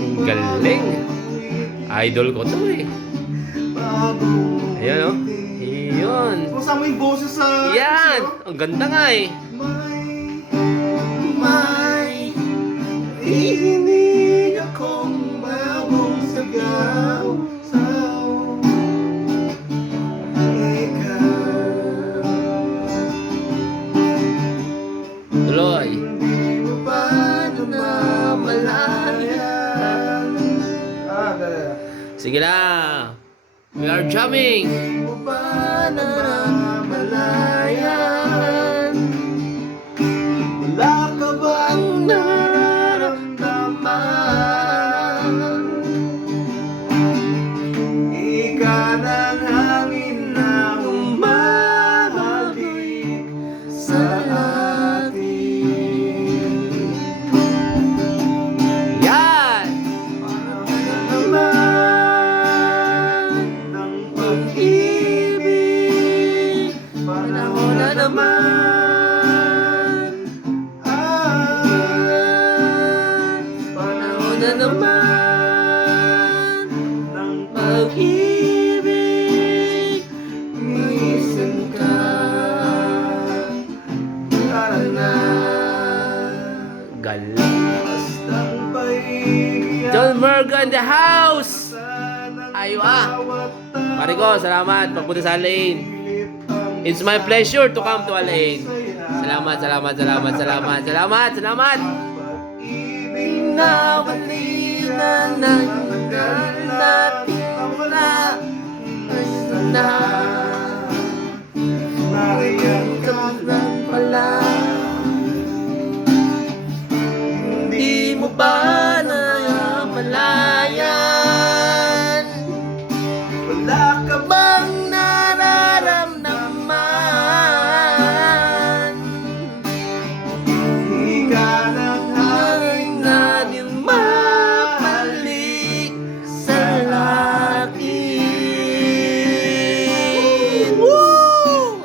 Ang galing. Idol ko to eh. Ayan o. Iyon. Kasama yung boses sa... Yan. Ang ganda nga eh. May ihinig akong bagong sigaw sa'yo. Ikaw Tuloy. hindi mo ba namamalayan? Sige na. We are jamming. Hindi mo ba namamalayan? Wala ka bang nararamdaman? Ika ng hangin na humahalik sa atin. Yan. Naman ng pag-ibig, panahon na naman. Panahon na naman ng pag-ibig. Minsan ka, tara na. Galing. Bastang pahigiyan John Morgan the house. ng Ayo bawat Pare ko, salamat. Pagpunta sa Alain. It's my pleasure to come to Alain. Salamat, salamat, salamat, salamat, salamat, salamat. pag-ibig na walina ng natin wala. Basta na nariyan ka lang pala. Hindi mo ba namamalayan? Wala ka bang nararamdaman? Ika ng hangin na di mapalik sa lakin. Woo!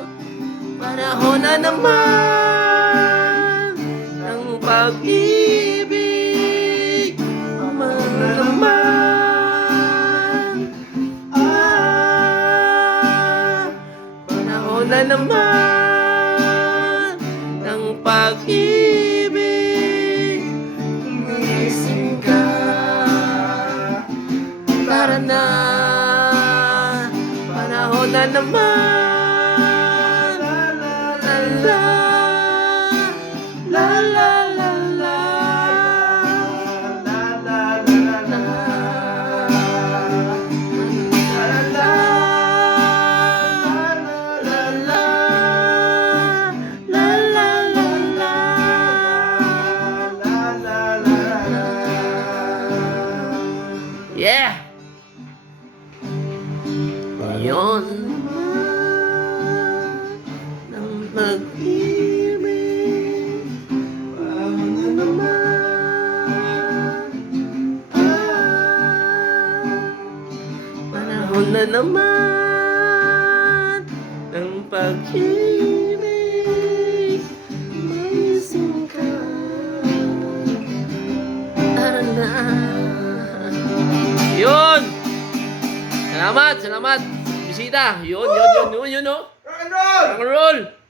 Panahon na naman ng pag-ibig. Panahon na naman. Panahon na naman ng pag-ibig. Gumising ka, tara na. Panahon na naman. La la la la la la la la la Yeah. Yun. ng pag-ibig. Panahon na naman. Panahon na naman ng pag-ibig. Maising ka, tara na. Yun. Salamat, salamat. Bisita. Yun, yun, yun, yun, yun, no? Rock and roll! Rock and roll.